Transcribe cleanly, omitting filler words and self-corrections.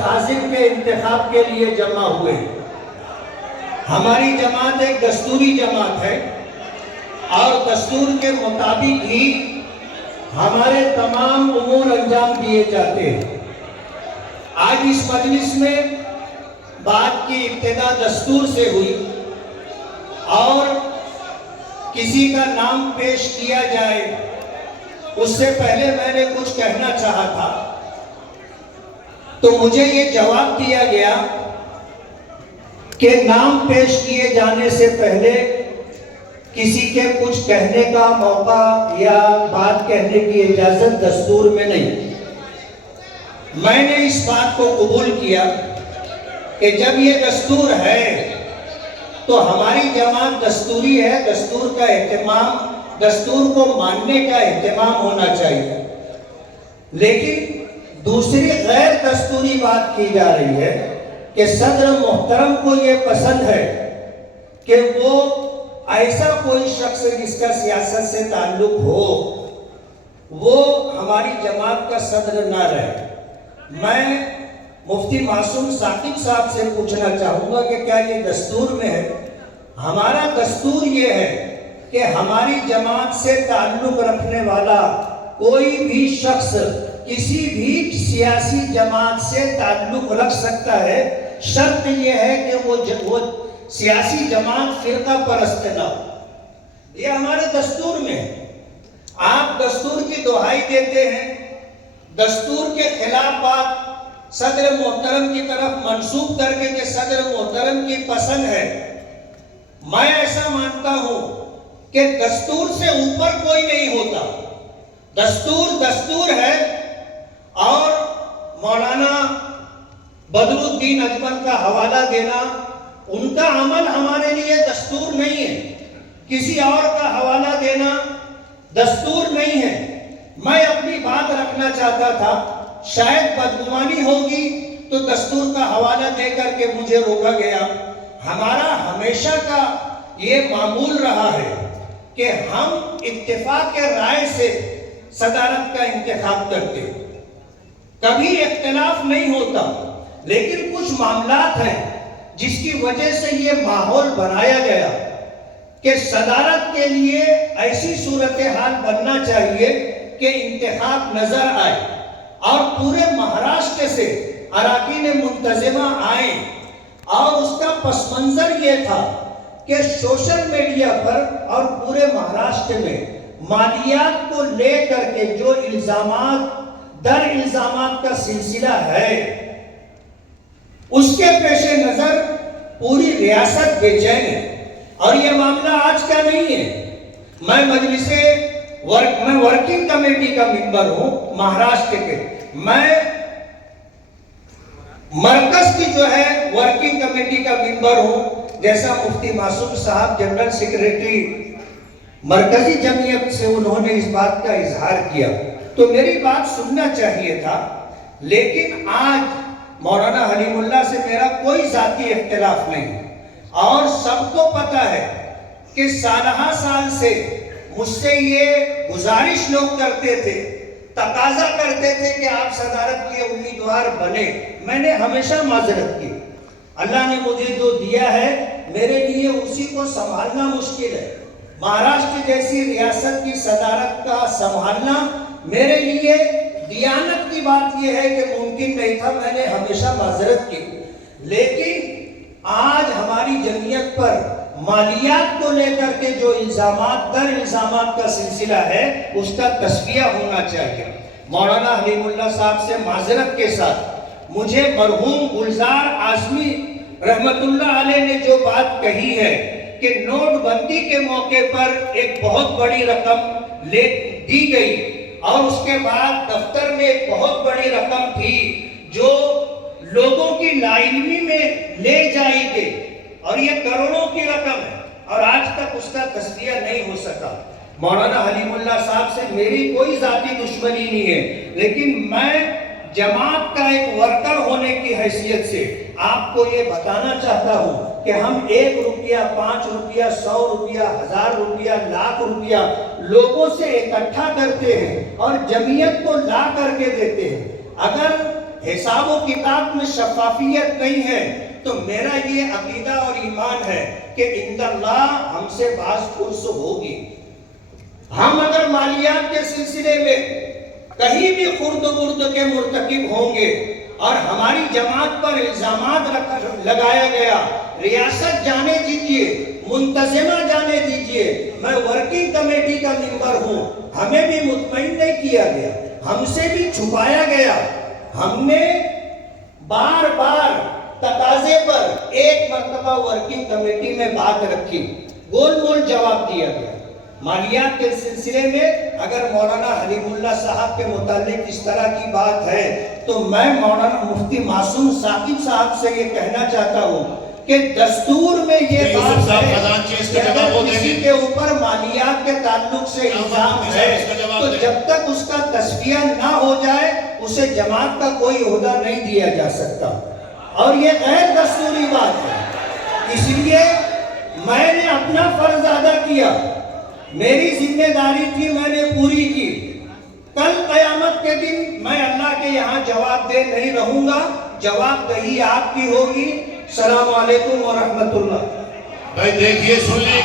خازن کے انتخاب کے لیے جمع ہوئے۔ ہماری جماعت ایک دستوری جماعت ہے اور دستور کے مطابق ہی ہمارے تمام امور انجام دیے جاتے ہیں۔ آج اس مجلس میں بات کی ابتدا دستور سے ہوئی اور کسی کا نام پیش کیا جائے اس سے پہلے میں نے کچھ کہنا چاہا تھا، تو مجھے یہ جواب دیا گیا کہ نام پیش کیے جانے سے پہلے کسی کے کچھ کہنے کا موقع یا بات کہنے کی اجازت دستور میں نہیں۔ میں نے اس بات کو قبول کیا کہ جب یہ دستور ہے تو ہماری جماعت دستوری ہے، دستور کا اہتمام، دستور کو ماننے کا اہتمام ہونا چاہیے۔ لیکن دوسری غیر دستوری بات کی جا رہی ہے کہ صدر محترم کو یہ پسند ہے کہ وہ ایسا کوئی شخص جس کا سیاست سے تعلق ہو وہ ہماری جماعت کا صدر نہ رہے۔ میں مفتی معصوم ثاقب صاحب سے پوچھنا چاہوں گا کہ کیا یہ دستور میں ہے؟ ہمارا دستور یہ ہے کہ ہماری جماعت سے تعلق رکھنے والا کوئی بھی شخص کسی بھی سیاسی جماعت سے تعلق رکھ سکتا ہے، شرط یہ ہے کہ وہ سیاسی جماعت فرقہ پرست نہ ہو۔ یہ ہمارے دستور میں ہے۔ آپ دستور کی دہائی دیتے ہیں، دستور کے خلاف بات صدر محترم کی طرف منسوب کر کے کہ صدر محترم کی پسند ہے۔ میں ایسا مانتا ہوں کہ دستور سے اوپر کوئی نہیں ہوتا۔ دستور دستور ہے اور مولانا بدر الدین اجمل کا حوالہ دینا، ان کا عمل ہمارے لیے دستور نہیں ہے، کسی اور کا حوالہ دینا دستور نہیں ہے۔ میں اپنی بات رکھنا چاہتا تھا، شاید بدگمانی ہوگی تو دستور کا حوالہ دے کر کے مجھے روکا گیا۔ ہمارا ہمیشہ کا یہ معمول رہا ہے کہ ہم اتفاق کے رائے سے صدارت کا انتخاب کرتے، کبھی اختلاف نہیں ہوتا، لیکن کچھ معاملات ہیں جس کی وجہ سے یہ ماحول بنایا گیا کہ صدارت کے لیے ایسی صورتحال بننا چاہیے کہ انتخاب نظر آئے اور پورے مہاراشٹر سے اراکین منتظمہ آئیں، اور اس کا پس منظر یہ تھا کہ سوشل میڈیا پر اور پورے مہاراشٹر میں مالیات کو لے کر کے جو الزامات در الزامات کا سلسلہ ہے، اس کے پیش نظر پوری ریاست بے چین ہے۔ اور یہ معاملہ آج کا نہیں ہے۔ میں ورکنگ کمیٹی کا ممبر ہوں مہاراشٹر کے، میں مرکز کی جو ہے ورکنگ کمیٹی کا ممبر ہوں، جیسا مفتی معصوم صاحب جنرل سیکریٹری مرکزی جمعیت سے انہوں نے اس بات کا اظہار کیا، تو میری بات سننا چاہیے تھا۔ لیکن آج مولانا حلیم اللہ سے میرا کوئی ذاتی اختلاف نہیں، اور سب کو پتہ ہے کہ سالہ سال سے مجھ سے یہ گزارش لوگ کرتے تھے، تقاضا کرتے تھے کہ آپ صدارت کے امیدوار بنے۔ میں نے ہمیشہ معذرت کی، اللہ نے مجھے جو دیا ہے میرے لیے اسی کو سنبھالنا مشکل ہے۔ مہاراشٹر جیسی ریاست کی صدارت کا سنبھالنا میرے لیے دیانت کی بات یہ ہے کہ ممکن نہیں تھا، میں نے ہمیشہ معذرت کی۔ لیکن آج ہماری جمعیت پر مالیات کو لے کر کے جو الزامات در الزامات کا سلسلہ ہے اس کا تصفیہ ہونا چاہیے۔ مولانا حلیم اللہ صاحب سے معذرت کے ساتھ مجھے مرحوم گلزار اعظمی رحمت اللہ علیہ نے جو بات کہی ہے کہ نوٹ بندی کے موقع پر ایک بہت بڑی رقم دی گئی اور اس کے بعد دفتر میں ایک بہت بڑی رقم تھی جو لوگوں کی لا علمی میں لے جائی گئی، اور یہ کروڑوں کی رقم ہے اور آج تک اس کا تصفیہ نہیں ہو سکا۔ مولانا حلیم اللہ صاحب سے میری کوئی ذاتی دشمنی نہیں ہے، لیکن میں جماعت کا ایک ورکر ہونے کی حیثیت سے آپ کو یہ بتانا چاہتا ہوں کہ ہم 1 روپیہ 5 روپیہ 100 روپیہ 1000 روپیہ لاکھ روپیہ لوگوں سے اکٹھا کرتے ہیں اور جمعیت کو لا کر کے دیتے ہیں۔ اگر حساب و کتاب میں شفافیت نہیں ہے تو میرا یہ عقیدہ اور ایمان ہے کہ اند اللہ ہم سے باز پرس ہوگی. ہم اگر مالیات کے سلسلے میں کہیں بھی خرد و برد کے مرتکب ہوں گے اور ہماری جماعت پر الزامات لگایا گیا، ریاست جانے دیجئے، منتظمہ جانے دیجئے، میں ورکنگ کمیٹی کا ممبر ہوں، ہمیں بھی مطمئن نہیں کیا گیا، ہم سے بھی چھپایا گیا. ہم نے بار بار تقاضے پر ایک مرتبہ ورکنگ کمیٹی میں بات رکھی، گول مول جواب دیا گیا. مالیات کے سلسلے میں اگر مولانا حلیم اللہ صاحب کے متعلق اس طرح کی بات ہے تو میں مولانا مفتی معصوم ثاقب صاحب سے یہ کہنا چاہتا ہوں کہ دستور میں یہ بات ہے کہ اگر کسی کے اوپر مالیات کے تعلق سے الزام ہے تو جب تک اس کا تصفیہ نہ ہو جائے اسے جماعت کا کوئی عہدہ نہیں دیا جا سکتا، اور یہ غیر دستوری بات ہے. اس لیے میں نے اپنا فرض ادا کیا، میری ذمہ داری تھی، میں نے پوری کی. کل قیامت کے دن میں اللہ کے یہاں جواب دہ نہیں رہوں گا، جواب دہی آپ کی ہوگی. السلام علیکم ورحمۃ اللہ. بھائی دیکھیے، سن لیے